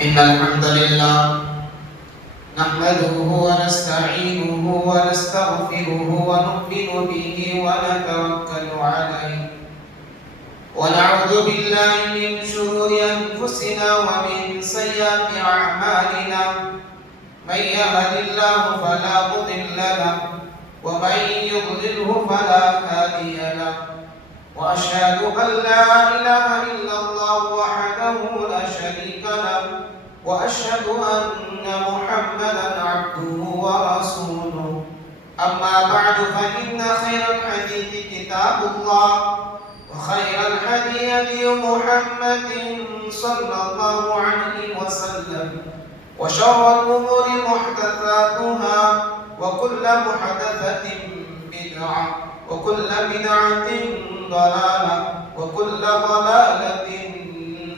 إن الحمد لله نحمده ونستعينه ونستغفره ونؤمن به ونتوكل عليه ونعوذ بالله من شرور أنفسنا ومن سيئات أعمالنا من يهد الله فلا مضل له ومن يضلله فلا هادي له وأشهد أن لا إله إلا الله وحده لا شريك له وأشهد أن محمدا عبده ورسوله أما بعد فإن خير الحديث كتاب الله وخير الهدي هدي محمد صلى الله عليه وسلم وشر الأمور محدثاتها وكل محدثة بدعة وكل بدعة ضلالة وكل ضلالة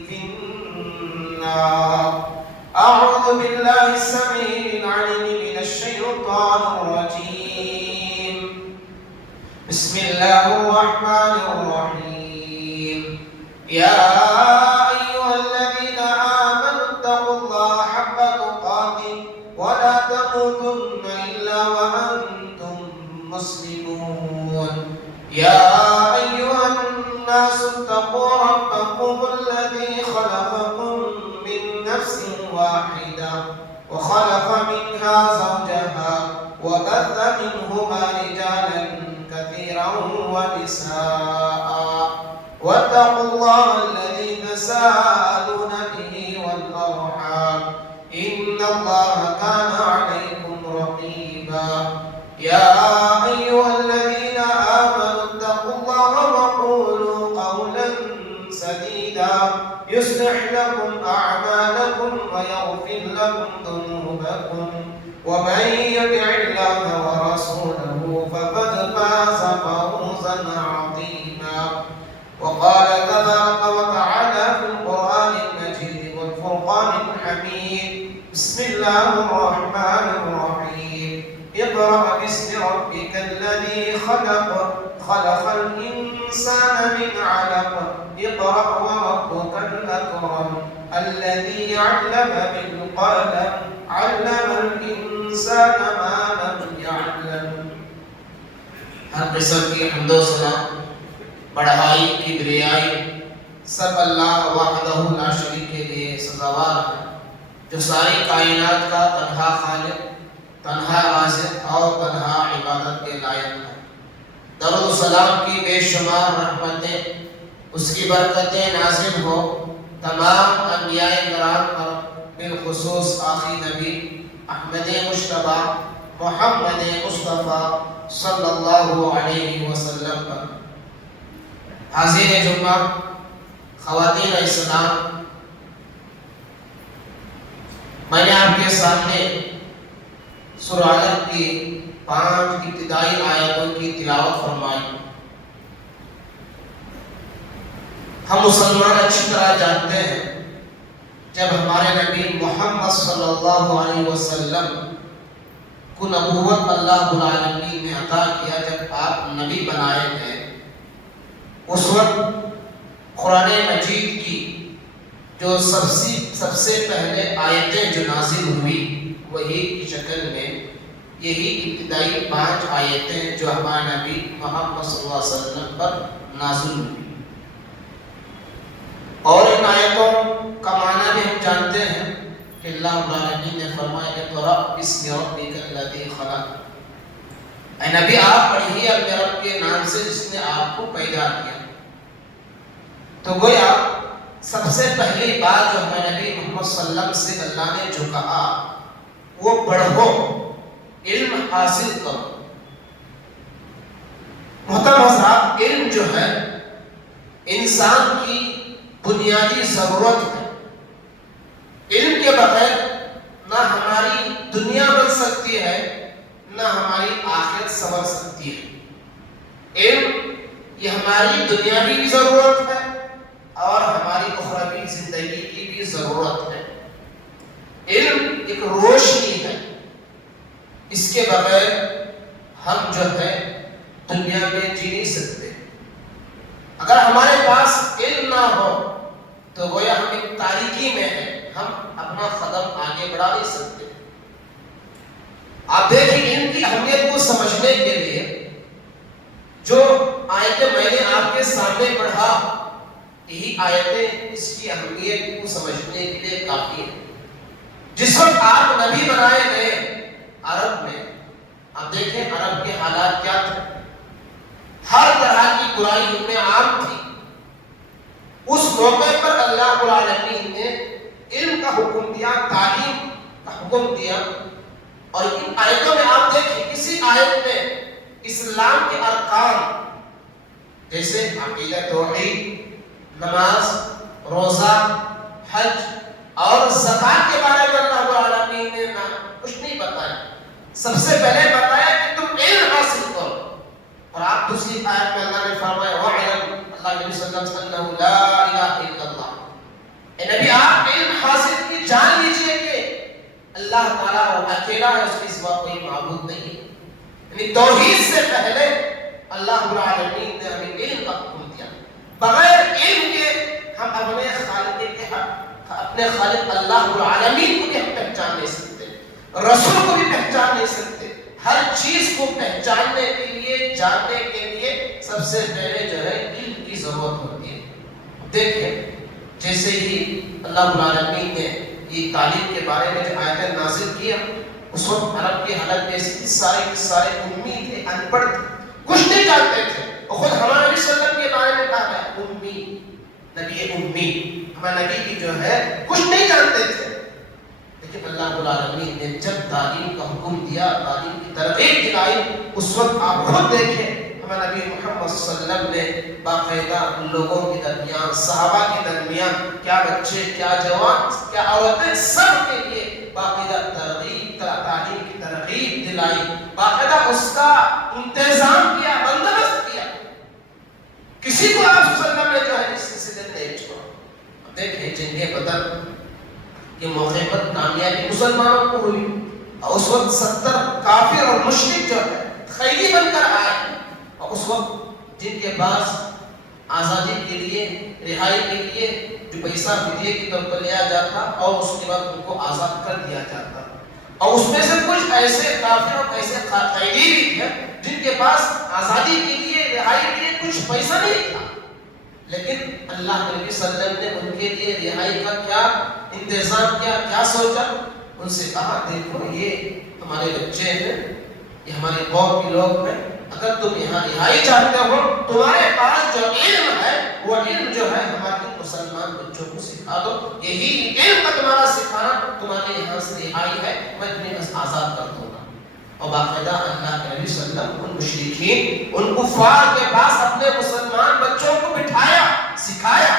في النار. أعوذ بالله السميع العليم من الشيطان الرجيم. بسم الله الرحمن الرحيم. يا أيها الذين آمنوا اتقوا الله حق تقاته ولا تموتن إلا وأنتم مسلمون. يا أيها الناس اتقوا ربكم الذي خلقكم من نفس واحدة وخلق منها زوجها وبث منهما رجالا كثيرا ونساء واتقوا الله الذي تساءلون به والأرحام إن الله كان عليكم رقيبا. يا أيها الذين آمنوا اتقوا الله وقولوا قولا سديدا يصلح لكم أعمالكم ويغفر لكم ذنوبكم ومن يطع الله ورسوله فقد فاز فوزا عظيما. وقال تبارك وتعالى في القرآن المجيد والفرقان الحميد. بسم الله الرحمن الرحيم. اقرأ باسم ربك الذي خلق خلق الإنسان من علق اقرأ وربك الأكرم الذي علم بالقلم علم الإنسان ما لم يعلم. ہر قسم کی حمد و ثنا بڑائی کبریائی سب اللہ وحدہ لا شریک کے لیے سزاوار ہے جو ساری کائنات کا تنہا خالق تنہا رازق اور تنہا عبادت کے لائق ہے. درود و سلام کی بے شمار رحمتیں اس کی برکتیں نازل ہو تمام انبیاء کرام پر بالخصوص آخری نبی احمد مجتبی محمد مصطفیٰ صلی اللہ علیہ وسلم پر. حاضرین جمعہ خواتین اسلام، میں نے آپ کے سامنے سورہ علق کی 5 ابتدائی آیتوں کی تلاوت فرمائی. ہم مسلمان اچھی طرح جانتے ہیں جب ہمارے نبی محمد صلی اللہ علیہ وسلم کو نبوت اللہ رب العالمین نے عطا کیا، جب آپ نبی بنائے گئے، اس وقت قرآن مجید کی جو سب سے پہلے آیتیں جو نازل ہوئی وہی کی شکل میں یہی ابتدائی 5 آیتیں جو ہمارے نبی محمد صلی اللہ علیہ وسلم پر نازل ہوئی. اور ان آیتوں کا معنی بھی ہم جانتے ہیں کہ اللہ رب العالمین نے فرمایا کہ اقرأ باسم ربک الذی خلق. اے نبی آپ پڑھیے اپنے رب کے نام سے جس نے آپ کو پیدا کیا. تو گویا سب سے پہلی بات جو ہمیں نبی محمد صلی اللہ علیہ وسلم سے اللہ نے جو کہا وہ پڑھو، علم حاصل کرو. محترم حضرات، علم جو ہے انسان کی بنیادی ضرورت ہے. علم کے بغیر نہ ہماری دنیا بن سکتی ہے نہ ہماری آخرت سنور سکتی ہے. علم یہ ہماری دنیاوی بھی ضرورت ہے اور ہماری اخروی زندگی کی بھی ضرورت ہے. علم ایک روشنی ہے، اس کے بغیر ہم جو ہے دنیا میں جی نہیں سکتے. اگر ہمارے پاس علم نہ ہو تو گویا ہم ایک تاریکی میں ہیں، ہم اپنا قدم آگے بڑھا نہیں سکتے۔ آپ دیکھیں علم کی اہمیت کو سمجھنے کے لیے جو آیتیں میں نے آپ کے سامنے پڑھا، یہی آیتیں اس کی اہمیت کو سمجھنے کے لیے کافی ہیں۔ جس وقت آپ نبی بنائے گئے عرب میں، آپ دیکھیں عرب کے حالات کیا تھے، ہر طرح کی برائی ان میں عام تھی۔ اس موقع پر اللہ رب العالمین نے علم کا حکم دیا، تعلیم کا حکم دیا، اور ان آیتوں میں آپ دیکھیں کسی آیت میں اسلام کے ارکان جیسے عقیدہ، توحید، نماز، روزہ، حج اور زکات کے بارے میں اللہ رب العالمین نے کچھ نہیں بتایا۔ سب سے پہلے بتایا کہ تم علم حاصل کرو، اور آپ دوسری آیت میں اللہ نے فرمایا وَعْلَمْ، اللہ نبی صلی اللہ علیہ وسلم لا الہ الا اللہ، اے نبی آپ علم حاصل کی جان لیجئے کہ اللہ تعالیٰ وہ اکیلا ہے، اس کے سوا کوئی معبود نہیں ہے۔ یعنی توحید سے پہلے اللہ رب العالمین نے ہمیں علم کا حکم دیا۔ بغیر علم کے ہم اپنے خالق اللہ رب العالمین کو بھی ہم پہچان نہیں سکتے، رسول کو بھی پہچان نہیں سکتے۔ ہر چیز کو پہچاننے کے لیے، جاننے کے لیے سب سے پہلے جو ہے علم کی ضرورت ہوتی ہے۔ دیکھیں جیسے ہی اللہ رب العالمین نے یہ تعلیم کے بارے میں جو آیتیں نازل کیا، اس وقت عرب کی حالت ایسی تھی، سارے امی تھے، ان پڑھ تھے، کچھ نہیں جانتے تھے۔ اور خود ہمارے نبی صلی اللہ علیہ وسلم کے بارے میں کہا ہے امی، نبی امی، ہمارے نبی کی جو ہے کچھ نہیں جانتے تھے۔ لیکن اللہ رب العالمین نے جب تعلیم کا حکم دیا، تعلیم کی ترغیب دلائی، اس وقت آپ خود دیکھیں ہمارے نبی محمد صلی اللہ علیہ وسلم نے باقاعدہ لوگوں کے درمیان، صحابہ کے درمیان، کیا بچے، کیا جوان، کیا عورتیں، سب کے لیے باقاعدہ تعلیم کی ترغیب دلائی، باقاعدہ اس کا انتظام کیا، بندوبست کیا۔ کسی کو آپ صلی اللہ علیہ وسلم نے جو ہے اس سلسلے میں نہیں چھوڑا۔ اب دیکھیں جنگ بدر کے موقع پر کامیابی مسلمانوں کو ہوئی، اور اس وقت 70 کافر اور مشرک جو ہے قیدی بن کر آئے، اور اس وقت جن کے پاس آزادی کے لیے، رہائی کے لیے جو پیسہ فدیے کے طور پر لیا جاتا اور اس کے بعد ان کو آزاد کر دیا جاتا، اور اس میں سے کچھ ایسے کافر اور ایسے قیدی بھی تھے جن کے پاس آزادی کے لیے، رہائی کے لیے کچھ پیسہ نہیں تھا، لیکن اللہ کے نبی صلی اللہ علیہ وسلم نے ان کے لیے رہائی کا کیا انتظام کیا، کیا سوچا؟ ان سے کہا دیکھو یہ ہمارے بچے ہیں، یہ ہمارے قوم کے لوگ ہیں، اگر تم یہاں رہائی چاہتے ہو، تمہارے پاس جو علم ہے وہ علم جو ہے ہمارے مسلمان بچوں کو سکھا دو، یہی علم کا تمہارا سکھانا تمہارے یہاں سے رہائی ہے، میں تمہیں بس آزاد کر دوں گا۔ اور باقاعدہ اللہ کے نبی صلی اللہ علیہ وسلم ان مشرکین، ان کفار کے پاس اپنے مسلمان بچوں کو بٹھایا، سکھایا،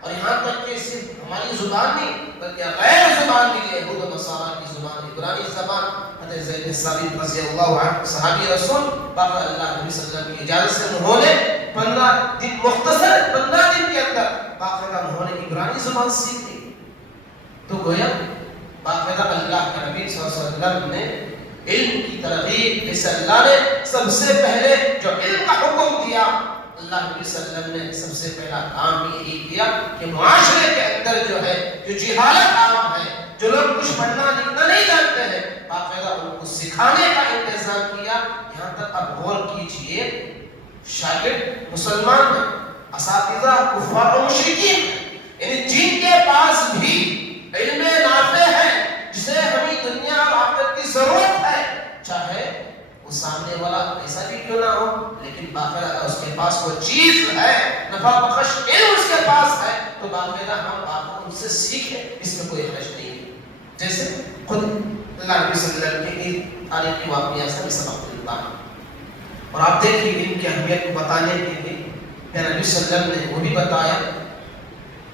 اور یہاں تک کہ صرف ہماری زبان نہیں بلکہ غیر زبان بھی، یہود و نصارہ کی زبان، عبرانی زبان، حضرت زید بن ثابت رضی اللہ عنہ صحابی رسول، باقی اللہ کے نبی صلی اللہ علیہ وسلم کی اجازت سے انہوں نے 15 دن، مختصر 15 دن کے اندر باقاعدہ انہوں نے عبرانی زبان سیکھ لی۔ تو گویا باقاعدہ اللہ کے نبی صلی اللہ علیہ وسلم نے علم کی ترغیب، جیسے اللہ نے سب سے پہلے جو علم کا حکم دیا، اللہ نبی صلی اللہ علیہ وسلم نے سب سے پہلا کام بھی یہی کیا کہ معاشرے کے اندر جو ہے جو جہالت عام ہے، جو لوگ کچھ پڑھنا لکھنا نہیں جانتے ہیں، باقاعدہ ان کو سکھانے کا انتظام کیا۔ یہاں تک اب غور کیجئے، شاگرد مسلمان ہیں، اساتذہ کفار و مشرکین ہیں، یعنی جن کے پاس بھی علم نافع ہے، جسے ہمیں دنیا اور آخرت کی ضرورت ہے، چاہے وہ سامنے والا ایسا بھی کیوں نہ ہو، لیکن باقاعدہ اس کے پاس وہ چیز ہے، نفع بخش علم اس کے پاس ہے، تو باقاعدہ ہم آپ ان سے سیکھیں، اس میں کوئی حرج نہیں ہے۔ جیسے خود اللہ نبی صلی اللہ علیہ وسلم کی تاریخی واقعہ سے بھی سبق ملتا ہے، اور آپ دیکھیں علم کی اہمیت کو بتانے کے لیے میرے نبی صلی اللہ علیہ وسلم نے وہ بھی بتایا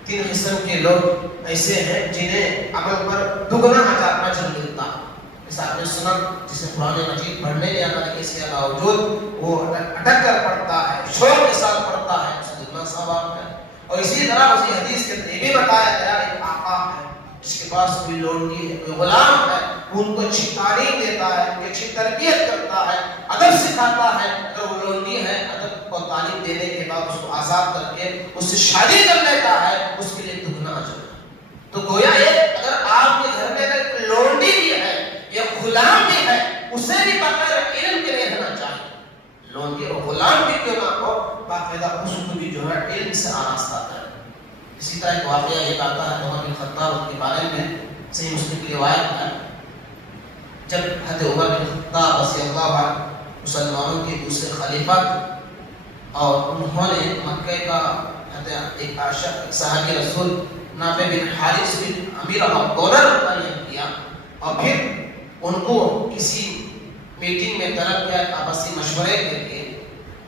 3 قسم کے لوگ ایسے ہیں جنہیں عمل پر دگنا اجر ملتا ہے۔ جیسا آپ نے سنا، جسے قرآن مجید پڑھنے یا کرنے کے باوجود وہ اٹک کر پڑھتا ہے، شوق کے ساتھ پڑھتا ہے، اس دگنا ثواب ہے۔ اور اسی طرح اسی حدیث کے اندر یہ بھی بتایا گیا ایک آقا ہے جس کے پاس کوئی لونڈی ہے، کوئی غلام ہے، وہ ان کو اچھی تعلیم دیتا ہے، ان کی اچھی تربیت کرتا ہے، ادب سکھاتا ہے۔ اگر وہ لونڈی ہے، ادب اور تعلیم دینے کے بعد اس کو آزاد کر کے اس سے شادی کر لیتا ہے، اس کے لیے دگنا اجر ہے۔ تو گویا ایک آپ کے گھر میں اگر لونڈی بھی ہے یا غلام بھی ہے اسے بھی بغیر علم کے نہیں رہنا چاہیے. لونڈی اور غلام بھی کیوں نہ ہو باقاعدہ اس کو بھی جو ہے علم سے آراستہ کرے. اسی طرح ایک واقعہ یہ آتا ہے عمر بن خطاب کے بارے میں صحیح مسلم کی روایت ہے. جب حضرت عمر بن خطاب رضی اللہ عنہ مسلمانوں کے دوسرے خلیفہ اور انہوں نے مکہ کا ایک عاشق صحابی رسول نافع بن حارث بن امیر گورنر متعین کیا اور پھر ان کو کسی میٹنگ میں طلب کیا آپسی مشورے کے لیے.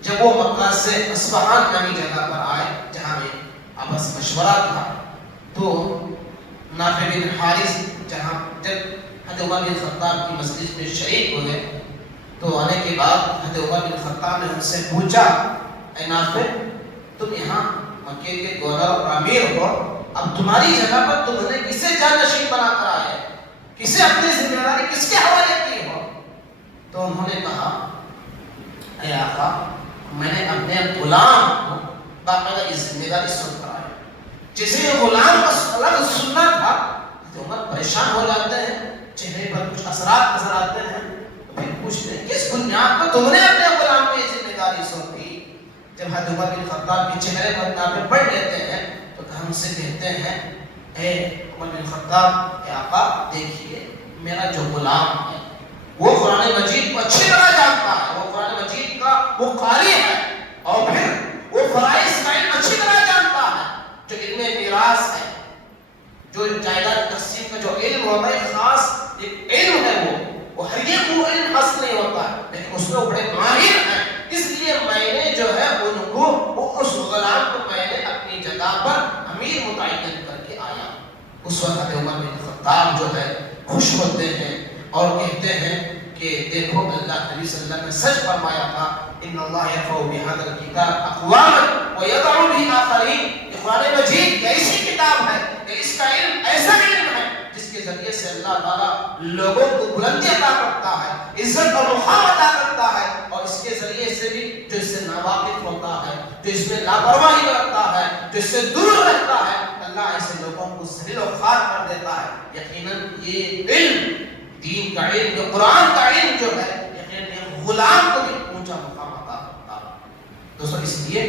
جب وہ مکہ سے اصفہان نامی جگہ پر آئے جہاں میں آپس مشورہ تھا تو نافع بن حارث جہاں جب حضرت عمر بن خطاب کی مجلس میں شریک ہوئے تو آنے کے بعد حضرت عمر بن خطاب نے ان سے پوچھا اے نافع تم یہاں مکے کے گورنر اور امیر ہو اب تمہاری جگہ پر تم نے کسے جانشین بنا کر آئے کسے اپنی ذمہ داری کس کے حوالے کی ہو. تو انہوں نے کہا اے آقا میں نے اپنے غلام کو باقاعدہ اس ذمہ داری سن کر آیا. جسے یہ غلام کا لفظ سننا تھا تو عمر پریشان ہو جاتے ہیں چہرے پر کچھ اثرات نظر آتے ہیں پھر پوچھتے ہیں کس بنیاد پر تم نے اپنے غلام کو یہ ذمہ داری سونپی. جب حضرت عمر بن خطاب کے چہرے پر نافع پڑھ لیتے ہیں تو ہم سے کہتے ہیں اے عمر بن خطاب اے آقا دیکھیے میرا جو غلام ہے وہ قرآن مجید کو اچھی طرح جانتا ہے وہ قرآن مجید کا وہ قاری ہے اور پھر وہ فرائض کا علم اچھی طرح جانتا ہے جو علم میراث ہے جو جائیداد تقسیم کا جو علم ہوتا ہے خاص ایک علم ہے وہ ہر ایک کو علم حاصل نہیں ہوتا ہے لیکن اس میں بڑے ماہر ہیں. اس لیے میں نے جو ہے ان کو اس غلام کو میں نے اپنی جگہ پر امیر متعین کر کے آیا. اس وقت عمر بن خطاب جو ہے خوش ہوتے ہیں اور کہتے ہیں کہ دیکھو اللہ نبی صلی اللہ علیہ وسلم نے سچ فرمایا تھا ان اللہ یرفع بهذا الكتاب اقواما ويضع به آخرین. قرآن مجید ایسی کتاب ہے کہ اس کا علم ایسا علم ہے جس کے ذریعے سے اللہ تعالیٰ لوگوں کو بلندی عطا کرتا ہے عزت اور مقام عطا کرتا ہے اور اس کے ذریعے سے بھی جو اس سے ناواقف ہوتا ہے جو اس میں لاپرواہی کرتا ہے جو اس سے دور رہتا ہے اللہ ایسے لوگوں کو ذلیل و خوار کر دیتا ہے. یقیناً یہ علم دین کا علم جو قرآن کا علم جو ہے یقیناً غلام کو بھی اونچا مقام عطا کرتا ہے. دوستو اس لیے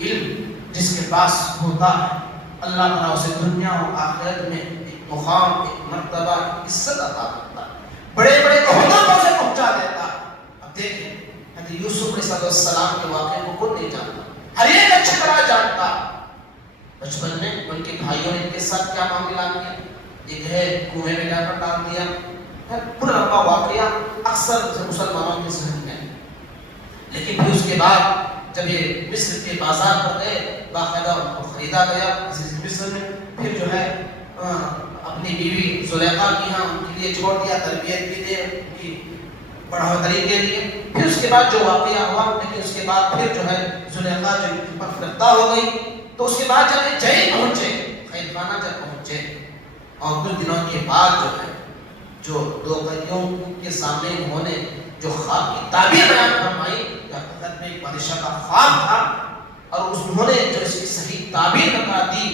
علم جس کے پاس ہوتا ہے اللہ تعالیٰ اسے دنیا و آخرت میں ایک مقام ایک مرتبہ ایک عزت عطا کرتا ہے بڑے بڑے عہدوں کو اسے پہنچا دیتا ہے. اب دیکھیں حضرت یوسف علیہ السلام کے واقعے کو خود نہیں جانتا ہر ایک اچھی طرح جانتا. بچپن میں ان کے بھائیوں نے ان کے ساتھ کیا معاملہ کیا ایک ہے کنویں میں جا کر ڈال دیا پورا لمبا واقعہ اکثر مسلمانوں کے ذہن میں. لیکن پھر اس کے بعد جب یہ مصر کے بازار پر گئے باقاعدہ ان کو خریدا گیا مصر میں پھر جو ہے اپنی بیوی زلیخا کی یہاں ان کے لیے چھوڑ دیا تربیت کے لیے ان کی بڑھوتری کے لیے. پھر اس کے بعد جو واقعہ ہوا لیکن اس کے بعد پھر جو ہے زلیخا جو ان پر فرقہ ہو گئی تو اس کے بعد جب یہ جیل پہنچے قید خانہ جب پہنچے اور کچھ دنوں کے بعد جو ہے جو دو قیدیوں کے سامنے انہوں نے جو خواب کی تعبیر بیان فرمائی حقیقت میں ایک بادشاہ کا خواب تھا اور انہوں نے جو اس کی صحیح تعبیر بتا دی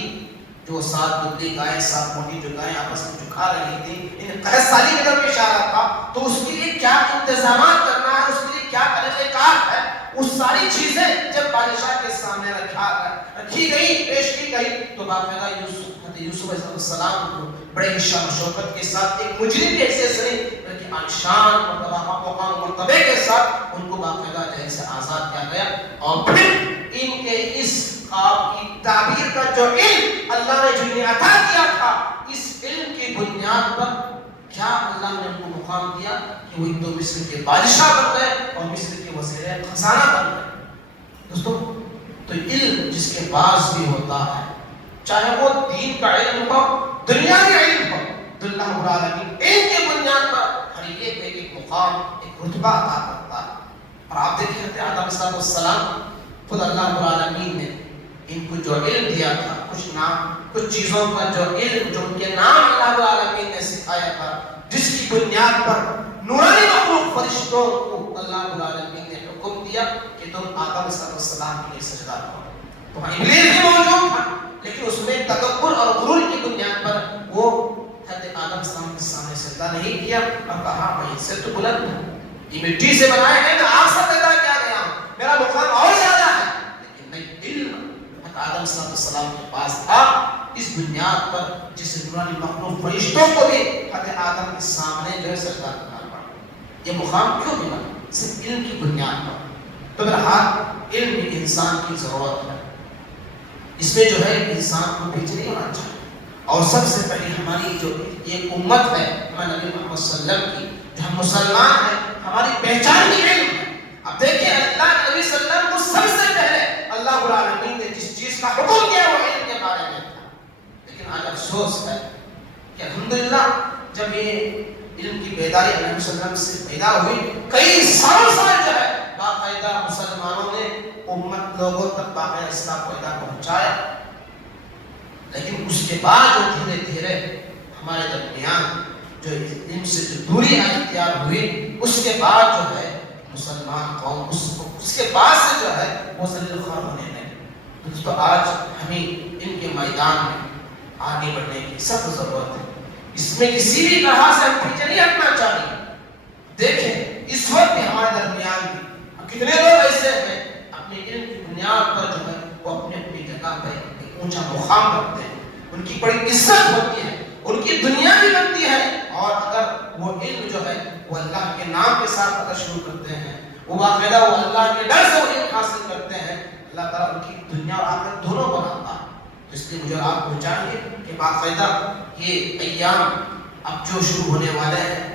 جو 7 دبلی گائے 7 موٹی جو گائیں آپس میں جو کھا رہی تھی ان قحط سالی کی طرف اشارہ تھا تو اس کے لیے کیا انتظامات کرنا ہے اس کے لیے کیا طریقہ کار ہے وہ ساری چیزیں جب بادشاہ کے سامنے رکھی گئی پیش کی گئی تو باقاعدہ یوسف علیہ السلام کو بڑے شان و شوکت کے ساتھ ایک مجرم کے حیثیت سے بلکہ عالیشان مقام مرتبے کے ساتھ ان کو باقاعدہ جیل سے آزاد کیا گیا. اور پھر ان کے اس خواب کی تعبیر کا جو علم اللہ نے جنہیں عطا کیا تھا اس علم کی بنیاد پر کیا اللہ نے ان کو مقام دیا کہ وہ ایک تو مصر کے بادشاہ بن گئے اور مصر کے وزیر خزانہ بن گئے. دوستو تو علم جس کے پاس بھی ہوتا ہے چاہے وہ دین کا علم ہو دنیاوی علم ہو تو اللہ رب العالمین علم کی بنیاد پر ہر ایک مقام ایک رتبہ عطا کرتا ہے. اور آپ دیکھیں حضرت آدم علیہ السلام خود اللہ رب العالمین نے ان کو جو علم دیا تھا کچھ چیزوں کا جو علم جو ان کے نام اللہ رب العالمین نے سکھایا تھا جس کی بنیاد پر نورانی مخلوق فرشتوں کو اللہ رب العالمین نے حکم دیا کہ تم آدم علیہ السلام کے لیے سجدہ کرو. تو ابلیس بھی موجود تھا لیکن اس میں تکبر اور غرور کی بنیاد پر وہ حضرت نہیں کیا اور کہا میں اس سے تو بلند ہوں, یہ مٹی سے بنائے گئے, میں آگ سے پیدا کیا گیا ہوں, میرا مقام اور زیادہ ہے. لیکن نہیں, علم آدم صلی اللہ علیہ وسلم کے پاس تھا, اس بنیاد پر جس نورانی مخلوق فرشتوں کو بھی حضرت آدم کے سامنے جو ہے سجدہ کرنا پڑا. یہ مقام کیوں ملا؟ صرف علم کی بنیاد پر. تو بہرحال علم بھی انسان کی ضرورت ہے, اس میں جو ہے انسان کو پیچھے نہیں ہونا چاہیے. اور سب سے پہلے ہماری جو یہ امت ہے, ہمارے نبی محمد صلی اللہ علیہ وسلم کی, جو ہم مسلمان ہیں, ہماری پہچان ہی علم ہے. اب دیکھیں اللہ کے نبی صلی اللہ علیہ وسلم کو سب سے پہلے اللہ رب العالمین نے جس چیز کا حکم دیا وہ علم کے بارے میں تھا. لیکن آج افسوس ہے کہ الحمدللہ جب یہ علم کی بیداری علیہ وسلم سے پیدا ہوئی, کئی سال جو ہے باقاعدہ مسلمانوں نے امت لوگوں تک باقاعدہ اسلام پیدا پہنچایا. لیکن اس کے بعد جو دھیرے دھیرے ہمارے درمیان جو علم سے جو دوری اختیار ہوئی, اس کے بعد جو ہے مسلمان قوم اس کے بعد سے جو ہے وہ ذلیل خوار ہونے لگے. دوستو آج ہمیں ان کے میدان میں آگے بڑھنے کی سخت ضرورت ہے. اس میں کسی بھی طرح سے ہم پیچھے نہیں ہٹنا چاہیے. دیکھیں اس وقت بھی ہمارے درمیان بھی کتنے لوگ ایسے ہیں اپنے علم کی بنیاد پر جو ہے وہ اپنی اپنی جگہ پہ ایک اونچا مقام رکھتے ہیں, ان کی بڑی عزت ہوتی ہے, ان کی دنیا بھی بنتی ہے. اور اگر وہ علم جو ہے وہ اللہ کے نام کے ساتھ اگر شروع کرتے ہیں, وہ باقاعدہ وہ اللہ کے ڈر سے وہ علم حاصل کرتے ہیں, اللہ تعالیٰ ان کی دنیا اور آخرت دونوں بناتا ہے. اس لیے مجھے آپ کو چاہیے کہ باقاعدہ یہ ایام اب جو شروع ہونے والے ہیں,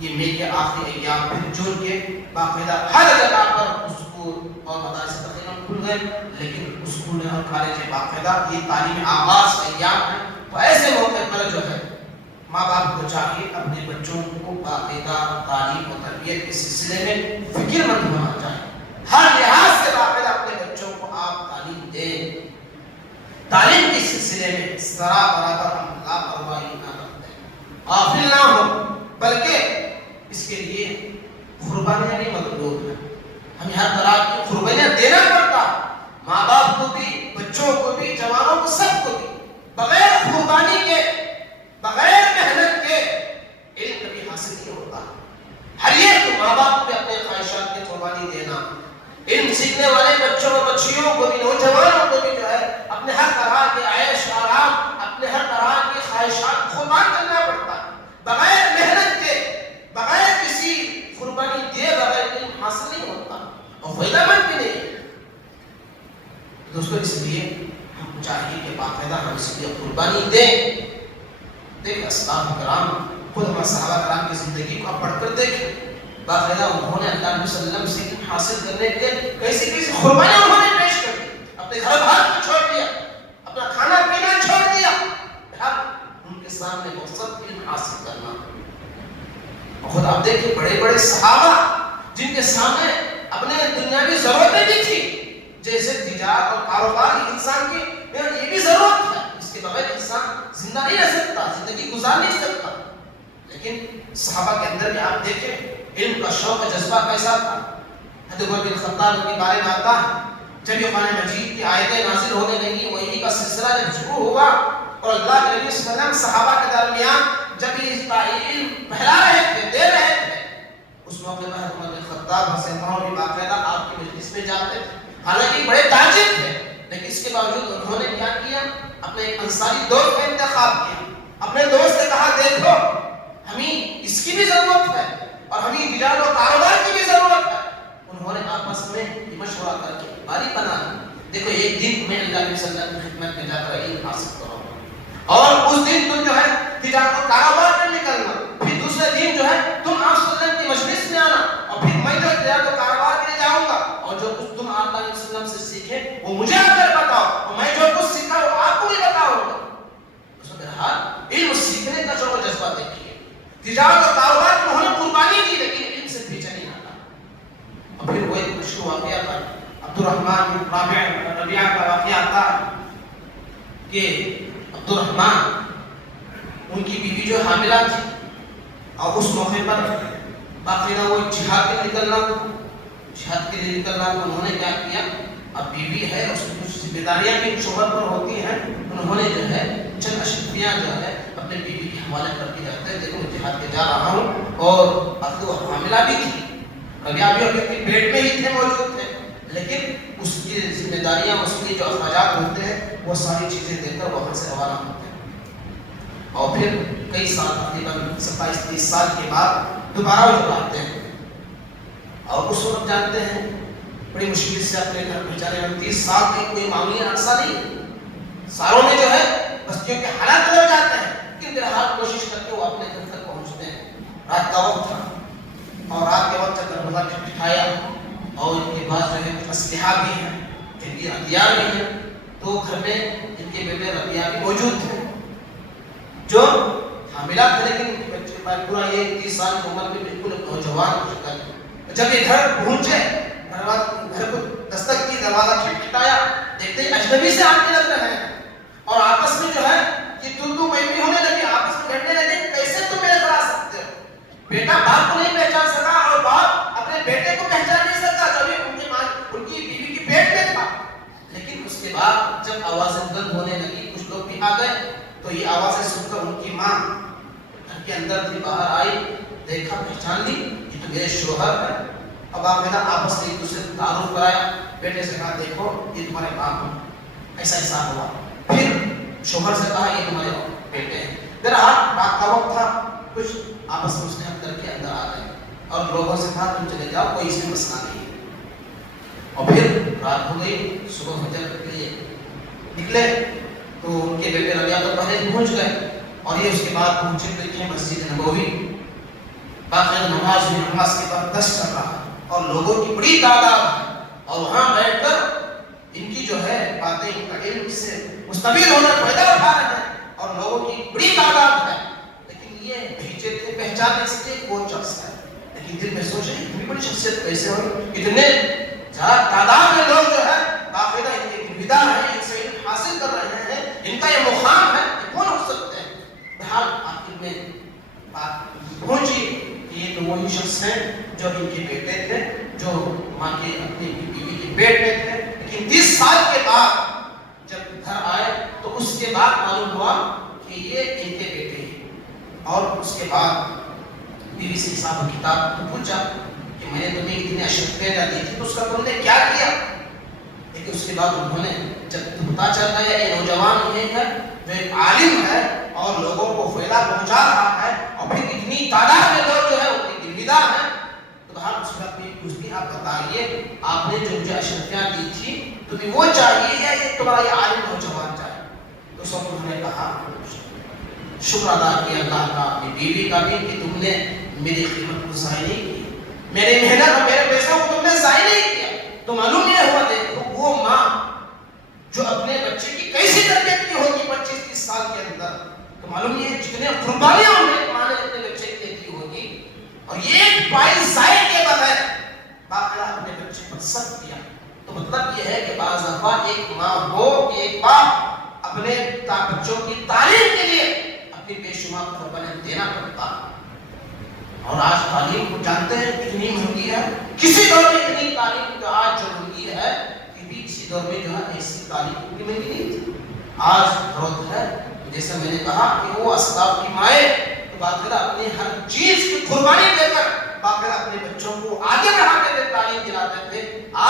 یہ مئی کے آخری ایام پھر جون کے باقاعدہ ہر جگہ پر اسکول اور مدارس تقریباً کھل گئے, لیکن اسکول اور کالج باقاعدہ یہ تعلیم آغاز ایام ہے. تو ایسے موقع پر جو ہے ماں باپ کو چاہیے اپنے بچوں کو باقاعدہ تعلیم و تربیت کے سلسلے میں فکر مند ہونا چاہیے. ہر لحاظ سے باقاعدہ اپنے بچوں کو آپ تعلیم دیں. تعلیم کے سلسلے میں ذرا برابر ہم لاپرواہی نہ کرتے, غافل نہ ہو, بلکہ اس کے لیے قربانیاں بھی مطلوب ہیں. ہمیں ہر طرح کی قربانیاں دینا پڑتا, ماں باپ کو بھی, بچوں کو بھی, جوانوں کو, سب کو بھی. بغیر قربانی کے, بغیر محنت کے علم کبھی حاصل نہیں ہوتا. ہر ایک ماں باپ کو اپنے خواہشات کی قربانی دینا, علم سیکھنے والے بچوں اور بچیوں کو بھی, نوجوانوں کو بھی جو ہے اپنے ہر طرح کے عیش آرام, اپنے ہر طرح کی خواہشات قربان کرنا پڑتا. بغیر محنت کے, بغیر کسی قربانی دیے بغیر علم حاصل نہیں ہوتا اور فائدہ مند بھی نہیں. دوستو اس لیے ہم چاہیے کہ باقاعدہ ہم اس لیے قربانی دیں. دیکھ اصحاب کرام, خود ہمارے صحابہ کرام کی زندگی کو آپ پڑھ کر دیکھیں, باقاعدہ انہوں نے اللہ علیہ وسلم سے علم حاصل کرنے کے لیے کیسی کیسی قربانیاں انہوں نے پیش کر دی. اپنے گھر بار کو چھوڑ دیا, اپنا کھانا پینا چھوڑ دیا, ان کے سامنے مقصد علم حاصل کرنا. خود آپ دیکھیں بڑے بڑے صحابہ جن کے سامنے اپنے دنیاوی ضرورتیں بھی تھی, جیسے تجارت اور کاروبار, انسان کی یہ بھی ضرورت ہے, اس کے بغیر انسان زندہ نہیں رہ سکتا, زندگی گزار نہیں سکتا. لیکن صحابہ کے اندر بھی آپ دیکھیں علم کا شوق و جذبہ کیسا تھا. حضرت عمر بن خطاب کے بارے میں آتا ہے, جب یہ قرآن مجید کی آیتیں نازل ہونے لگی, وہی کا سلسلہ جب شروع ہوا اور اللہ کے نبی صلی اللہ علیہ وسلم صحابہ کے درمیان جب یہ علم پھیلا رہے تھے, دے رہے تھے, اس موقع پر حضرت عمر بن خطاب حسین بھی باقاعدہ آپ کی مجلس میں جاتے تھے. حالانکہ بڑے تاجر تھے, لیکن اس کے باوجود انہوں نے کیا کیا, اپنے ایک انصاری دوست کا انتخاب کیا. اپنے دوست نے کہا دیکھو ہمیں اس کی بھی ضرورت ہے اور ہمیں تجارت و کاروبار کی بھی ضرورت ہے. انہوں نے آپس میں مشورہ کر کے باری بنا لی, دیکھو ایک دن میں اللہ علیہ وسلم کی خدمت میں جا کر علم حاصل کرو اور اس دن تم جو ہے تجارت و کاروبار میں نکلنا, پھر دوسرے دن جو ہے تم آپ صلی اللہ علیہ وسلم کی مجلس میں آنا, اور پھر میں جو تجارت و کاروبار کے لیے جاؤں گا اور جو کچھ تم آپ علیہ وسلم سے سیکھے وہ مجھے آ کر بتاؤ, اور میں جو کچھ سیکھا وہ آپ کو بھی بتاؤں گا. بہرحال علم سیکھنے کا شوق و جذبہ دیکھیے, تجارت و کاروبار میں انہوں نے قربانی دی, لیکن علم سے پیچھے نہیں ہٹا. اور پھر وہ ایک مشہور واقعہ تھا, عبد الرحمن بن ربیعہ کا واقعہ تھا کہ عبد الرحمن ان کی بیوی جو حاملہ تھی اور اس موقع پر باقاعدہ وہ جہاد کے لیے نکلنا تھا, جہاد کے لیے نکلنا تھا. انہوں نے کیا کیا, اب بیوی ہے اس کی کچھ ذمہ داریاں بھی شوہر پر ہوتی ہیں, انہوں نے جو ہے چند اشرفیاں جو ہے اپنے بیوی کے حوالے کر کے جاتے ہیں, دیکھو میں جہاد کے جا رہا ہوں اور اب وہ حاملہ بھی تھی، ربیعہ بھی اپنے پیٹ میں ہی تھے، موجود تھے، لیکن اس کی ذمہ داریاں، اس کی جو اخراجات ہوتے ہیں وہ ساری چیزیں دے کر وہاں سے روانہ ہوتے ہیں۔ اور پھر کئی سال، تقریباً 27-30 سال کے بعد دوبارہ وہ آتے ہیں، اور اس وقت جانتے ہیں بڑی مشکل سے اپنے گھر پہنچانے میں 30 سال کے کوئی معمولی عرصہ نہیں، سالوں میں جو ہے بستیوں کے حالات بدل جاتے ہیں، لیکن بہرحال کوشش کر کے وہ اپنے گھر تک پہنچتے ہیں۔ رات کا وقت تھا، اور رات کے وقت جب دروازہ کھٹکھٹایا اور ان کے پاس جو ہے کچھ اسلحہ بھی ہیں، جنگی ہتھیار بھی ہیں، تو گھر میں ان کے بیٹے ربیعہ بھی موجود تھے جو حاملہ تھے، لیکن بچے پورا یہ 30 سال کی عمر میں بالکل نوجوان شکل۔ جب یہ گھر پہنچے، گھر کو دستک کی، دروازہ کھٹکھٹایا، دیکھتے ہی اجنبی سے آنے لگ رہے ہیں، اور آپس میں جو ہے یہ تو میں بھی ہونے لگے، آپس میں لڑنے لگے، کیسے تم میرے گھر آ سکتے ہو؟ بیٹا باپ کو نہیں پہچان سکا، اور باپ اپنے بیٹے کو پہچان نہیں سکا جو ابھی ان کی بیوی کی پیٹ میں تھا۔ لیکن اس کے بعد جب آوازیں بلند ہونے لگی، کچھ لوگ بھی آ گئے، تو یہ آوازیں سن کر ان کی ماں گھر کے اندر تھی، باہر آئی، دیکھا، پہچان لی، یہ تو میرے شوہر ہے۔ اب آپ نے آپس میں ایک دوسرے کو تعارف کرایا، بیٹے سے کہا دیکھو یہ تمہارے باپ ہیں، ایسا ایسا ہوا۔ پھر شوہر سے کہا یہ تمہارے بیٹے ہیں۔ بہرحال رات کا وقت تھا، کچھ آپس میں اس نے اندر کے اندر آ گئے، اور لوگوں سے کہا تم چلے جاؤ، کوئی اس میں مسئلہ نہیں ہے۔ اور پھر رات ہو گئی، صبح فجر کے لیے نکلے، تو ان کے بیٹے ربیعہ تو پہلے پہنچ گئے، اور یہ اس کے بعد پہنچے تو دیکھیں مسجد نبوی باقاعدہ نماز میں، نماز کے بعد دست چل رہا ہے، اور لوگوں کی بڑی تعداد ہے، اور وہاں بیٹھ کر ان کی جو ہے باتیں، ان کا علم سے مستفید ہونا فائدہ اٹھا رہے ہیں، اور لوگوں کی بڑی تعداد ہے، لیکن یہ بھیجے تھے، پہچان نہیں سکتے کون شخص ہے، لیکن دل میں سوچے اتنی بڑی شخصیت کیسے ہوئی، اتنے زیادہ تعداد میں لوگ جو ہے باقاعدہ ان کے ودا ہیں، ان سے علم حاصل کر رہے ہیں، ان کا یہ مقام ہے، یہ کون ہو سکتے ہیں؟ بہرحال آخر میں بات پہنچی کہ یہ تو وہی شخص ہیں جو ان کے بیٹے تھے، جو ماں کے اپنی بیوی کے پیٹ میں تھے، لیکن 30 سال کے بعد جب گھر آئے تو اس کے بعد معلوم ہوا کہ یہ ان کے بیٹے ہیں۔ اور اس کے بعد بیوی سے حساب و کتاب تو پوچھا کہ میں نے تمہیں اتنے اشرفیاں دی تھی تو اس کا تم نے کیا کیا؟ لیکن اس کے بعد انہوں نے جب پتہ چلتا ہے یہ نوجوان یہ ہے جو ایک عالم ہے اور لوگوں کو فائدہ پہنچا رہا ہے، اور پھر اتنی تعداد میں لوگ جو ہے ان کے دلدار ہیں، تو ہم اس وقت بھی پوچھتے ہیں آپ بتائیے آپ نے جو مجھے اشرفیاں دی تھی تمہیں وہ چاہیے یا یہ تمہارا یہ عالم نوجوان چاہیے؟ تو سب انہوں نے کہا شکر ادا کیا اللہ کا، اپنی بیوی کا بھی، کہ تم نے میری خدمت کو ضائع نہیں کی، میری محنت اور میرے پیسوں کو تم نے ضائع نہیں کیا۔ تو معلوم یہ ہوا دیکھو وہ ماں جو اپنے بچے کی کیسی تربیت کی ہوگی 25-30 سال کے اندر، تو معلوم یہ جتنے قربانیاں انہیں ماں نے اپنے بچے کے لیے کی ہوگی، اور یہ ایک پائی ضائع کے بغیر باقاعدہ اپنے بچے پر صبر کیا۔ تو مطلب یہ ہے کہ بعض دفعہ ایک ماں ہو، ایک باپ اپنے بچوں کی تعلیم کے لیے اپنی بے شمار قربانیاں دینا پڑتا ہے۔ اور آج تعلیم کو جانتے ہیں کتنی مہنگی ہے، کسی دور میں اتنی تعلیم جو آج جو مہنگی ہے کہ بھی کسی دور میں جو ہے ایسی تعلیم اتنی مہنگی نہیں تھی۔ آج ضرورت ہے جیسا میں نے کہا کہ وہ اسلاف کی مائیں تو باقاعدہ اپنی ہر چیز کی قربانی دے کر باقاعدہ اپنے بچوں کو آگے بڑھاتے تھے، تعلیم دلاتے تھے۔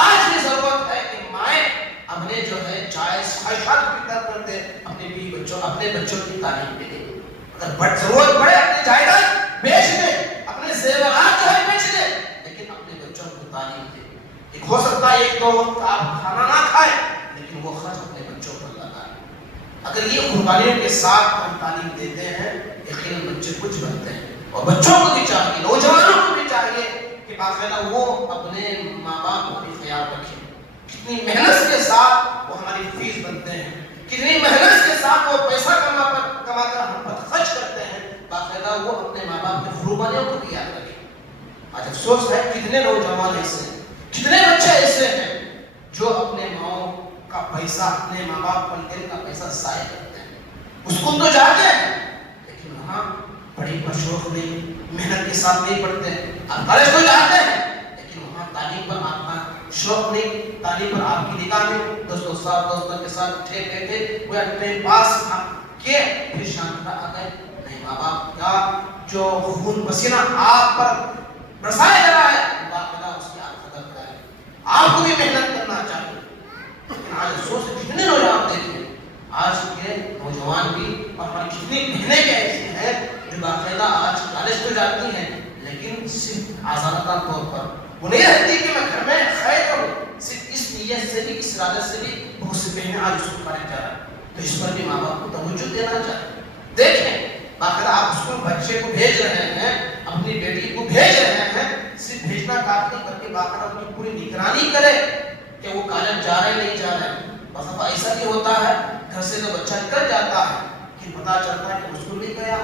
آج بھی ضرورت ہے کہ مائیں اپنے جو ہے جائز خواہشات کی طرف کرتے اپنے بیوی بچوں، اپنے بچوں کی تعلیم کے لیے، اگر ضرورت پڑے اپنی جائیداد بیچ دے، اپنے زیورات جو ہے بیچ دے، لیکن اپنے بچوں کو تعلیم دے۔ ایک ہو سکتا ہے ایک دو وقت آپ کھانا نہ کھائیں، لیکن وہ خرچ اپنے بچوں پر لگائیں۔ اگر یہ قربانیوں کے ساتھ ہم تعلیم دیتے ہیں، یقیناً بچے کچھ بنتے ہیں۔ اور بچوں کو بھی چاہیے، نوجوانوں کو بھی چاہیے کہ باقاعدہ وہ اپنے ماں باپ کو بھی خیال رکھیں، کتنی محنت کے ساتھ وہ ہماری فیس بنتے ہیں، کتنی محنت کے ساتھ وہ پیسہ کما کر ہم پر خرچ کرتے ہیں، باقاعدہ وہ اپنے ماں باپ کی قربانیوں کو بھی یاد رکھیں۔ آج افسوس ہے کتنے نوجوان ایسے ہیں، کتنے بچے ایسے ہیں جو اپنے ماں کا پیسہ، اپنے ماں باپ پر کا پیسہ ضائع کرتے ہیں۔ اسکول تو جاتے ہیں لیکن وہاں پڑھی پر شوق نہیں، محنت کے ساتھ نہیں پڑھتے ہیں۔ آپ کالج تو جاتے ہیں لیکن وہاں تعلیم پر آپ کا شوق نہیں، تعلیم پر آپ کی نگاہ نہیں، دوستوں کے ساتھ اٹھے بیٹھے وہ اپنے پاس کے پھر شام کا آ گئے، نہیں ماں باپ کا جو خون پسینہ آپ پر برسایا جا رہا ہے باقاعدہ اس کی آپ قدر کریں. آپ کو بھی محنت کرنا چاہیے. لیکن آج افسوس کتنے نوجوان دیکھیں آج کے نوجوان بھی اور ہماری کتنی بہنیں بھی ایسی ہیں جو باقاعدہ آج کالج تو جاتی ہیں لیکن صرف آزادانہ طور پر وہ نہیں رہتی کہ میں گھر میں خیر کروں, صرف اس نیت سے بھی اس ارادے سے بھی بہت سی بہنیں آج اس کو کالج جا رہا ہے. تو اس پر بھی ماں باپ کو توجہ دینا چاہیے. دیکھیں باقاعدہ آپ اس کو بچے کو بھیج رہے ہیں, اپنی بیٹی کو بھیج رہے ہیں, صرف بھیجنا کافی نہیں بلکہ باقاعدہ ان کی پوری نگرانی کرے کہ وہ کالج جا رہے نہیں جا رہے ہیں. بس اب ایسا بھی ہوتا ہے گھر سے تو بچہ نکل جاتا ہے کہ پتا چلتا ہے کہ اسکول نہیں گیا,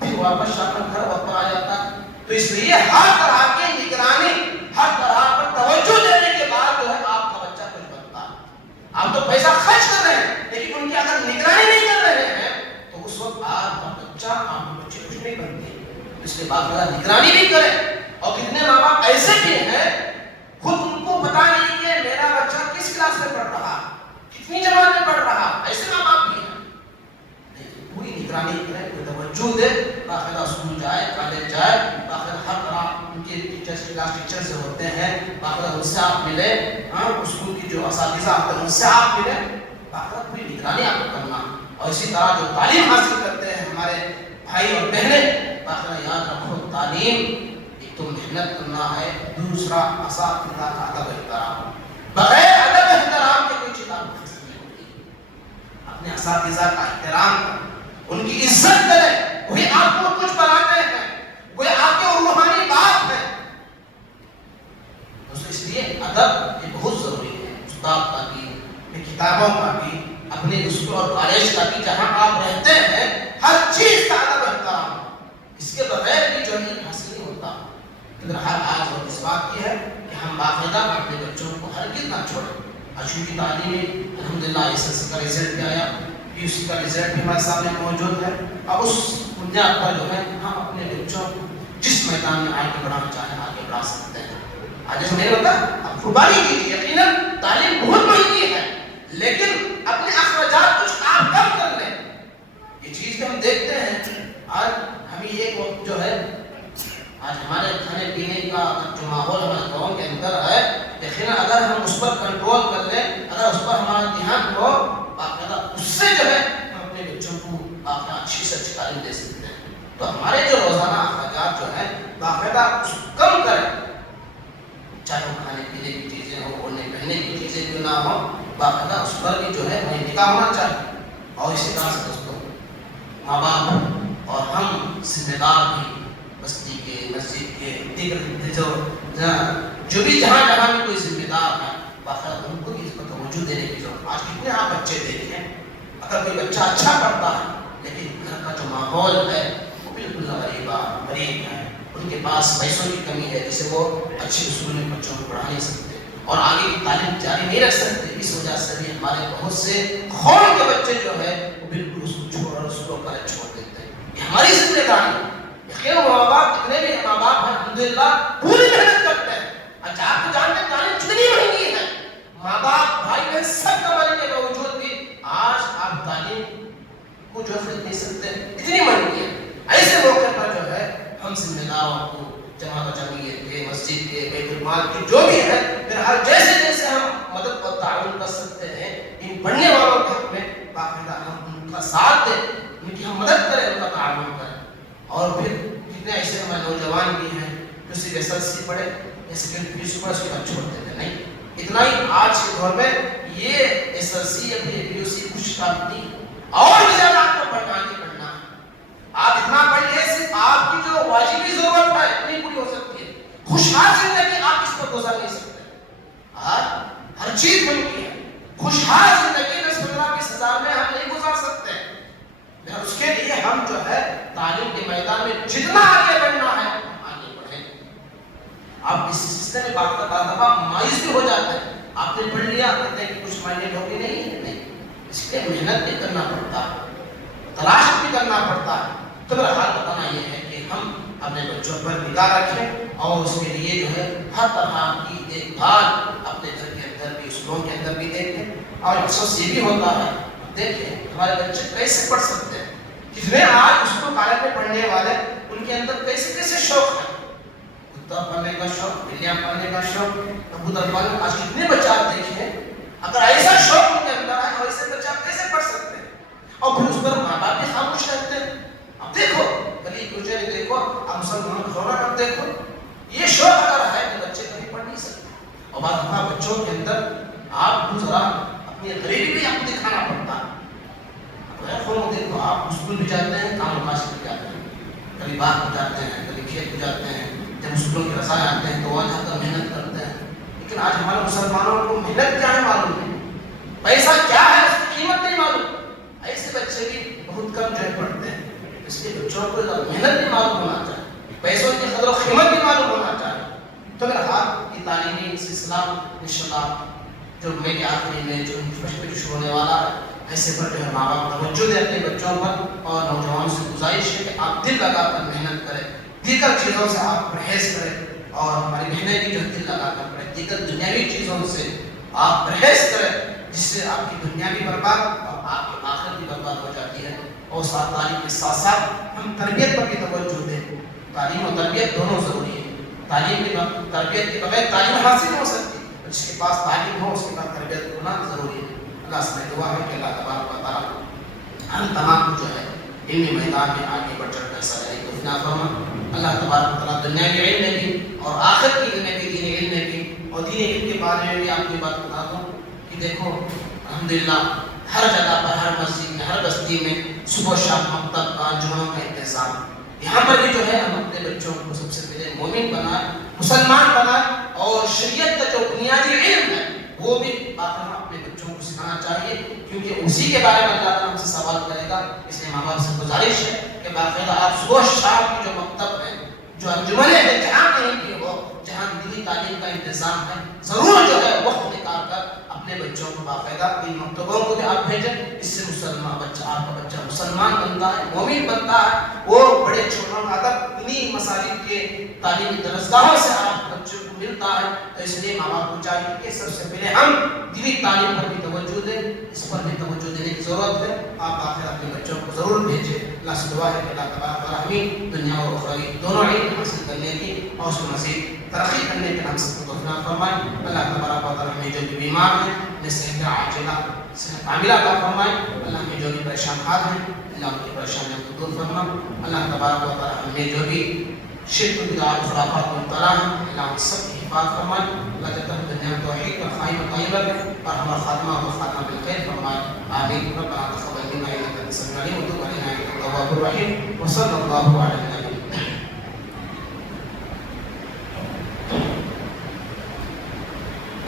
پھر واپس شام میں گھر وقت آ جاتا ہے. تو اس لیے ہر طرح کی نگرانی, ہر طرح پر توجہ دینے کے بعد جو ہے آپ کا بچہ کچھ بنتا ہے. آپ تو پیسہ خرچ کر رہے ہیں لیکن ان کی اگر نگرانی نہیں کر رہے ہیں تو اس وقت آپ کا بچہ آپ کے بچے کچھ نہیں بنتے. اس کے بعد نگرانی بھی کریں. اور کتنے ماں باپ ایسے بھی ہیں خود ان کو پتا نہیں کہ میرا بچہ کس کلاس میں پڑھ رہا, کتنی جماعت میں پڑھ رہا, ایسے ماں باپ بھی ہیں. لیکن پوری نگرانی کریں, کوئی توجہ دے, باقاعدہ اسکول جائے, کالج جائے, باقاعدہ ہر طرح ان کے ٹیچرز کلاس ٹیچرز ہوتے ہیں باقاعدہ ان سے آپ ملے, اسکول کی جو اساتذہ آتے ہیں ان سے آپ ملے, باقاعدہ پوری نگرانی آپ کو کرنا. اور اسی طرح جو تعلیم حاصل کرتے ہیں ہمارے بھائی اور بہنیں, باقاعدہ یاد رکھو تعلیم ایک تو محنت کرنا ہے, دوسرا اساتذہ کا ادب احترام. بغیر ادب احترام کے کوئی چیز آپ کو حاصل نہیں ہوتی. اپنے اساتذہ کا احترام کریں, ان کی عزت کریں, وہی آپ کو کچھ بناتے ہیں, وہی آپ کے روحانی بات ہے. اس لیے ادب یہ بہت ضروری ہے. استاد کا بھی, اپنی کتابوں کا بھی, اپنے اسکول اور کالج کا بھی, جہاں آپ رہتے ہیں ہر چیز کا ادب احترام. اس کے بغیر بھی جو ہے حاصل نہیں ہوتا. لیکن ہر آج اور اس بات کی ہے کہ ہم باقاعدہ اپنے بچوں کو ہرگز نہ چھوڑیں. اچھی کی تعلیم الحمدللہ ایس ایس سی کا رزلٹ بھی آیا, پی یو سی کا رزلٹ بھی ہمارے سامنے موجود ہے. اب اس بنیاد پر جو ہے ہم اپنے بچوں کو جس میدان میں آگے بڑھانا چاہیں آگے بڑھا سکتے ہیں. آج ایسا نہیں ہوتا, اب قربانی کیجیے. یقیناً تعلیم بہت مہنگی ہے لیکن اپنے اخراجات کچھ آپ کم کر لیں. یہ چیز ہم دیکھتے ہیں آج ہمیں ایک وقت جو ہے آج ہمارے کھانے پینے کا جو ماحول ہمارے گاؤں کے اندر ہے, یقیناً اگر ہم اس پر کنٹرول کر لیں, اگر اس پر ہمارا دھیان ہو, باقاعدہ اس سے جو ہے ہم اپنے بچوں کو باقاعدہ اچھی سے اچھی تعلیم دے سکتے ہیں. تو ہمارے جو روزانہ اخراجات جو ہیں باقاعدہ اس کو کم کریں, چاہے وہ کھانے پینے کی چیزیں ہوں, اوڑھنے پہننے کی چیزیں کیوں نہ ہوں, باقاعدہ اس پر بھی جو ہے ہمیں نگاہ ہونا چاہیے. اور اسی طرح سے دوستوں ماں باپ اور ہم ذمہ دار بھی بستی کے, مسجد کے, دیگر جو بھی جہاں جہاں بھی کوئی ذمہ دار ہے باقاعدہ ان کو بھی اس پر توجہ دینے کی ضرورت. آج کتنے آپ بچے دیکھیں, اگر کوئی بچہ اچھا پڑھتا ہے لیکن گھر کا جو ماحول ہے وہ بالکل غریب ہے, ان کے پاس پیسوں کی کمی ہے جسے وہ اچھے اسکول میں بچوں کو پڑھا نہیں سکتے اور آگے کی تعلیم جاری نہیں رکھ سکتے. اس وجہ سے بھی ہمارے بہت سے خون کے بچے جو ہے وہ بالکل اس کو چھوڑ اور اس کو کالج چھوڑ دیتے ہیں. یہ ہماری ذمہ داری ہے. یقین ماں باپ جتنے بھی ماں باپ ہیں الحمدللہ پوری محنت کرتے ہیں. اچھا آپ کو جانتے ہیں تعلیم کتنی مہنگی ہے, ماں باپ بھائی بہن سب کمانے کے باوجود بھی آج آپ تعلیم کو جو خرید نہیں سکتے, اتنی مہنگی ہے. ایسے موقع پر جو ہے ہم ذمہ داروں کو جماعت جمعیت کے, مسجد کے, بیت المال کے جو بھی ہے پھر ہر جیسے جیسے ہم مدد اور تعاون کر سکتے ہیں ان پڑھنے والوں کے حق میں باقاعدہ ہم ان کا ساتھ دیں, ان کی ہم مدد کریں, ان کا تعاون کریں. اور پھر کتنے ایسے ہمارے نوجوان بھی ہیں جو صرف ایس ایل سی پڑھے یا سیکنڈری پی پڑھے اس کے بعد چھوڑ دیتے. نہیں, اتنا ہی آج کے دور میں یہ ایس ایل سی یا پی یو سی کچھ کام نہیں, اور بھی زیادہ آپ کو پڑھنا ہے. آپ اتنا پڑھ لیے صرف آپ کی جو واجبی ضرورت ہے اتنی پوری ہو سکتی ہے. خوشحال زندگی آپ اس پر گزار نہیں سکتے. ہر چیز ممکن ہے. خوشحال زندگی 10-15-20 ہزار میں ہم نہیں گزار سکتے. اس کے لیے ہم جو ہے تعلیم کے میدان میں جتنا آگے بڑھنا ہے آگے بڑھیں. آپ اس سلسلے میں بات کا دفعہ مایوس بھی ہو جاتے ہیں. آپ نے پڑھ لیا کہتے ہیں کہ کچھ معنی ڈھوکے نہیں, اس کے لیے محنت بھی کرنا پڑتا ہے, تلاش بھی کرنا پڑتا ہے. تو میرا حال بتانا یہ ہے کہ ہم اپنے بچوں پر نگاہ رکھیں اور اس کے لیے جو ہے ہر طرح کی دیکھ بھال اپنے گھر کے اندر بھی, اسکولوں کے اندر بھی دیکھیں. اور افسوس یہ بھی ہوتا ہے, دیکھیں ہمارے بچے کیسے پڑھ سکتے ہیں, کتنے آج اسکول کالج میں پڑھنے والے کے اندر کیسے کیسے شوق ہے، کتا پالنے کا شوق، بلیاں پالنے کا شوق، کبوتر پالنے، آج کتنے بچے آپ دیکھیں اگر ایسا شوق ان کے اندر ہے اور ایسے بچے آپ کیسے پڑھ سکتے ہیں؟ اور پھر اس پر ماں باپ بھی خاموش رہتے ہیں. اب دیکھو کلی گزرے دیکھو، اب مسلمان گھروں میں اب دیکھو یہ شوق اگر ہے تو بچے کبھی پڑھ نہیں سکتے. اور بعد ہمارا بچوں کے اندر آپ کو ذرا اپنی غریبی بھی آپ کو دکھانا پڑتا ہے. دیکھو آپ اسکول بھی جاتے ہیں، کام کاج بھی جاتے ہیں، کبھی باغ کو جاتے ہیں، کبھی کھیت کو جاتے ہیں، جب اسکولوں کے رسائے آتے ہیں تو وہاں جا کر محنت کرتے ہیں. لیکن آج ہمارے مسلمانوں کو محنت کیا ہے معلوم نہیں، پیسہ کیا ہے اس کی قیمت نہیں معلوم. ایسے بچے بھی بہت کم جو ہے پڑھتے ہیں. اس لیے بچوں کو محنت بھی معلوم ہونا چاہیے، پیسوں کی قدر و قیمت بھی معلوم ہونا چاہیے. تو میرا ہاتھ یہ تعلیمی سلسلہ انشاءاللہ جو میں کے آخری میں جو شروع ہونے والا ہے، ایسے پر جو ہے ماں باپ توجہ دے اپنے بچوں پر، اور نوجوانوں سے گزارش ہے کہ آپ دل لگا کر محنت کریں، دیگر چیزوں سے آپ پرہیز کریں، اور ہماری بہنیں بھی جو دل لگا کر پڑھیں، دیگر دنیاوی چیزوں سے آپ پرہیز کریں جس سے آپ کی دنیا بھی برباد اور آپ کی آخرت بھی برباد ہو جاتی ہے. اور ساتھ تعلیم کے ساتھ ساتھ ہم تربیت پر بھی توجہ دیں. تعلیم و تربیت دونوں ضروری ہے. تعلیم کی تربیت کے بغیر تعلیم حاصل ہو سکتی ہے، جس کے پاس تعلیم ہو اس کے پاس تربیت ہونا ضروری ہے. اللہ سے دعا ہے کہ اللہ تبارک و تعالی ہم تمام کو جو ہے علمی میدان میں آگے بڑھ چڑھ کر حصہ لینے کی توفیق عطا فرمائے. اللہ تبارک و تعالی دنیا کے علم میں بھی اور آخرت کے علم میں بھی، دین علم میں بھی اور دین علم کے بارے میں بھی آپ کی بات بتا دوں کہ دیکھو الحمدللہ ہر جگہ پر، ہر مسجد میں، ہر بستی میں صبح و شام مکتب کا انجمنوں کا انتظام. یہاں پر بھی جو ہے ہم اپنے بچوں کو سب سے پہلے مومن بنائیں، مسلمان بنائیں، اور شریعت کا جو بنیادی علم ہے وہ بھی باقاعدہ اپنے بچوں کو سکھانا چاہیے، کیونکہ اسی کے بارے میں اللہ تعالیٰ ہم سے سوال کرے گا. اس لیے ماں باپ سے گزارش ہے کہ باقاعدہ آپ صبح و شام کی جو مکتب ہے، جو انجمنیں ہیں، جہاں کہیں بھی ہو، جہاں دینی تعلیم کا انتظام ہے، ضرور جو ہے وقت نکال کر اپنے بچوں کو باقاعدہ ان مکتبوں کو بھی آپ بھیجیں. اس سے مسلمان بچہ، آپ کا بچہ مسلمان بنتا ہے، مومن بنتا ہے. وہ بڑے چھوٹوں کا ادب انہی مساجد کے تعلیمی درسگاہوں سے آپ بچوں کو ملتا ہے. تو اس لیے ماں باپ کو چاہیے کہ سب سے پہلے ہم دینی تعلیم پر بھی توجہ دیں، اس پر بھی توجہ دینے کی ضرورت ہے. آپ آخر اپنے بچوں کو ضرور بھیجیں. اللہ سے دعا ہے کہ اللہ تبارک و تعالی ہمیں دنیا اور اخروی دونوں علم حاصل کرنے کی اور اس کو مزید ترقی کرنے کے ہم سب کو توفیق فرمائے. اللہ تبارک و تعالی ہمیں جو بھی بیمار ہیں انہیں صحت عاجلہ صحت عاملہ عطا فرمائے. اللہ ہمیں جو بھی پریشان حال ہیں اللہ ان کی پریشانیوں کو دور فرما. اللہ تبارک و تعالی ہمیں جو بھی شرک بدعات خرافات میں مبتلا ہیں اللہ ان سب کی حفاظت فرمائے. اللہ جب تک دنیا میں توحید پر قائم و قائم رکھے اور ہمارا خاتمہ و خاتمہ بالخیر فرمائے. آمین. ربنا تقبل منا انك انت السميع العليم وتب علينا انك انت التواب الرحيم. وصلى الله على النبي.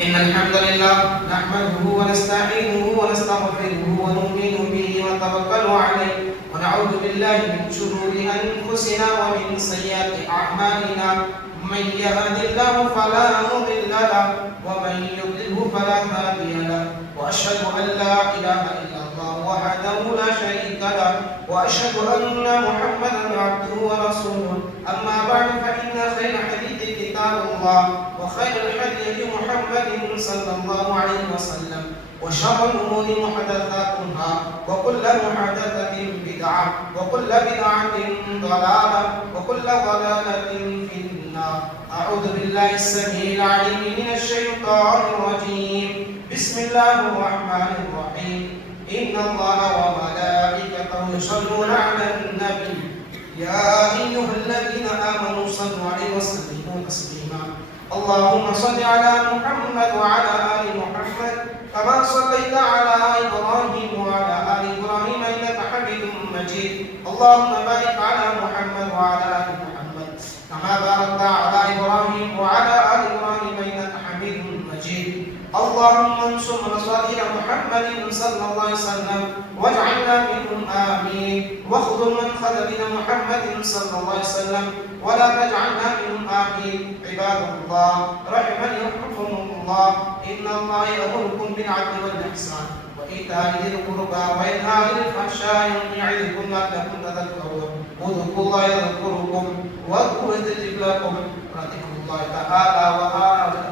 إن الحمد لله نحمده ونستعينه ونستغفره ونؤمن به ونتوكل عليه ونعوذ بالله من شرور أنفسنا ومن سيئات أعمالنا. من يهد الله فلا مضل له ومن يضلل فلا هادي له. وأشهد أن لا إله إلا الله وحده لا شريك له وأشهد أن محمدا عبده ورسوله. أما بعد فإن خير الحديث كتاب الله وخير الهدي محمد صلى الله عليه وسلم وشر الأمور محدثاتها وكل محدثة بدعة وكل بدعة ضلالة وكل ضلالة في النار. أعوذ بالله السميع العليم من الشيطان الرجيم. بسم الله الرحمن الرحيم. إن الله وملائكته يصلون على النبي يا أيها الذين آمنوا صلوا عليه وسلموا تسليما. اللهم صل على محمد وعلى آل محمد كما صليت على إبراهيم وعلى آل إبراهيم إنك حميد مجيد. اللهم بارك على محمد وعلى آل محمد كما باركت على إبراهيم وعلى آل إبراهيم إنك حميد مجيد. اللهم انصر مصادر محمد صلى الله عليه وسلم واجعلنا منهم آمين. واخذل من خذل محمد صلى الله عليه وسلم ولا تجعلنا منهم آمين. عباد الله رحمني يرحمكم الله. إن الله يأمركم بالعدل والإحسان وإيتاء ذي القربى وينهى عن الفحشاء يعظكم لعلكم تذكرون. اذكروا الله يذكركم واذكروا يستجب لكم. ولذكر الله تعالى وآله